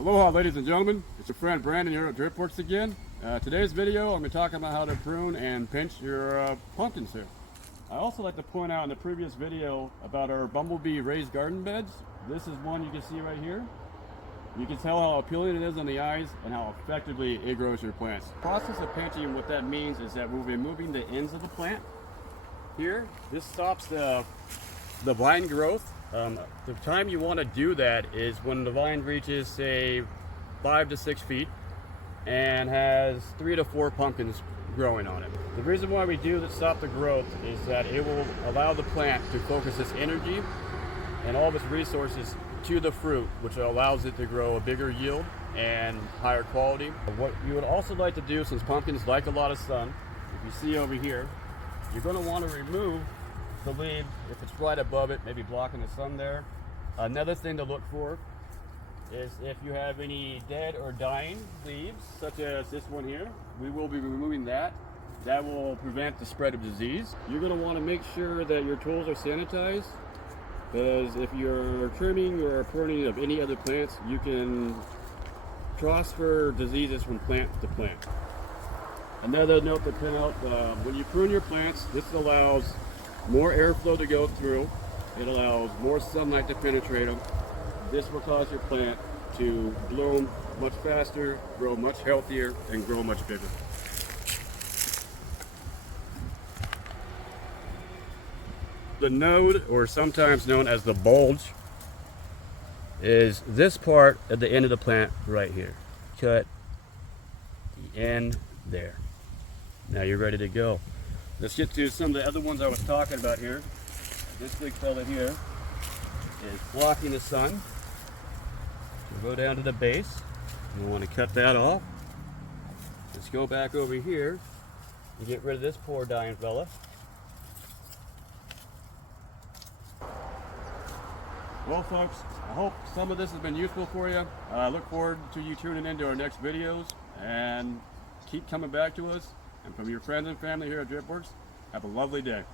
Aloha, ladies and gentlemen. It's your friend Brandon here at DripWorks again. Today's video, I'm going to talk about how to prune and pinch your pumpkins here. I also like to point out in the previous video about our bumblebee raised garden beds. This is one you can see right here. You can tell how appealing it is on the eyes and how effectively it grows your plants. The process of pinching, what that means is that we're removing the ends of the plant. Here, this stops the vine growth. The time you want to do that is when the vine reaches, say, 5 to 6 feet and has 3 to 4 pumpkins growing on it. The reason why we do that stop the growth is that it will allow the plant to focus its energy and all of its resources to the fruit, which allows it to grow a bigger yield and higher quality. What you would also like to do, since pumpkins like a lot of sun, if you see over here, you're going to want to remove the leaf if it's right above it, maybe blocking the sun there. Another thing to look for is if you have any dead or dying leaves, such as this one here, we will be removing that. That will prevent the spread of disease. You're going to want to make sure that your tools are sanitized, because if you're trimming or pruning of any other plants, you can transfer diseases from plant to plant. Another note to pin out, when you prune your plants, this allows more airflow to go through. It allows more sunlight to penetrate them. This will cause your plant to bloom much faster, grow much healthier, and grow much bigger. The node, or sometimes known as the bulge, is this part at the end of the plant right here. Cut the end there. Now you're ready to go. Let's get to some of the other ones I was talking about here. This big fella here is blocking the sun. We'll go down to the base. You want to cut that off. Let's go back over here and get rid of this poor dying fella. Well, folks, I hope some of this has been useful for you. I look forward to you tuning into our next videos, and keep coming back to us. And from your friends and family here at DripWorks, have a lovely day.